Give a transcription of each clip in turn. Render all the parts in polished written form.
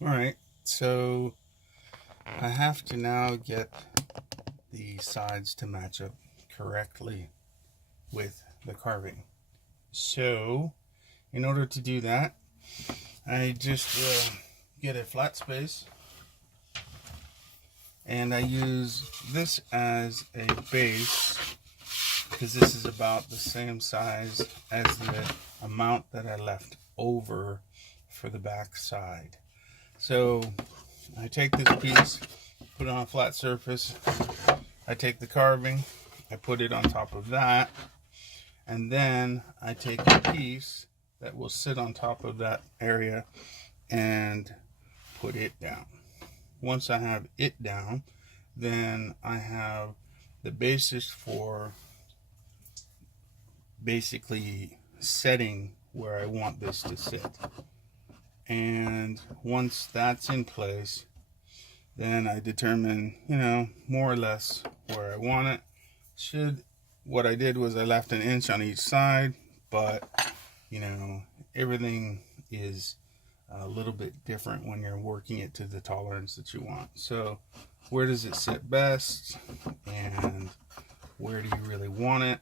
Alright, so I have to now get the sides to match up correctly with the carving. So, in order to do that, I just get a flat space and I use this as a base because this is about the same size as the amount that I left over for the back side. So I take this piece, put it on a flat surface, I take the carving, I put it on top of that, and then I take a piece that will sit on top of that area and put it down. Once I have it down, then I have the basis for basically setting where I want this to sit. And once that's in place, then I determine, more or less where I want it. What I did was I left an inch on each side, but everything is a little bit different when you're working it to the tolerance that you want. So where does it sit best, and where do you really want it?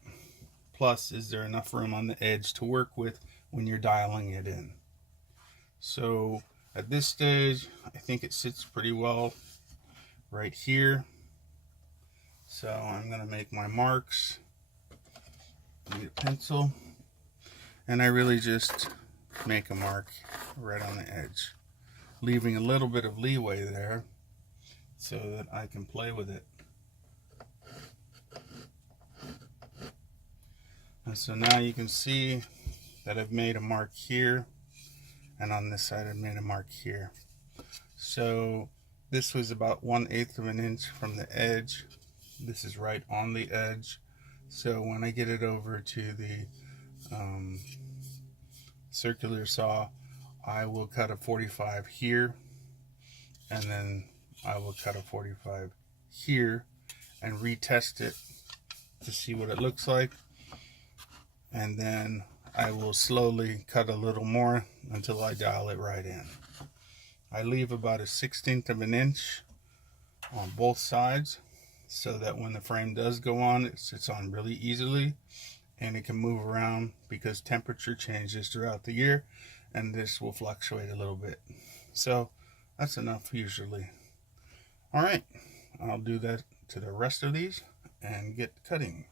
Plus, is there enough room on the edge to work with when you're dialing it in? So at this stage, I think it sits pretty well right here. So I'm going to make my marks. Need a pencil, and I really just make a mark right on the edge, leaving a little bit of leeway there so that I can play with it. And so now you can see that I've made a mark here, and on this side I've made a mark here. So this was about 1/8 of an inch from the edge. This is right on the edge. So when I get it over to the circular saw, I will cut a 45 here, and then I will cut a 45 here and retest it to see what it looks like. And then I will slowly cut a little more until I dial it right in. I leave about a 1/16 of an inch on both sides so that when the frame does go on, it sits on really easily and it can move around because temperature changes throughout the year and this will fluctuate a little bit. So that's enough usually. Alright, I'll do that to the rest of these and get cutting.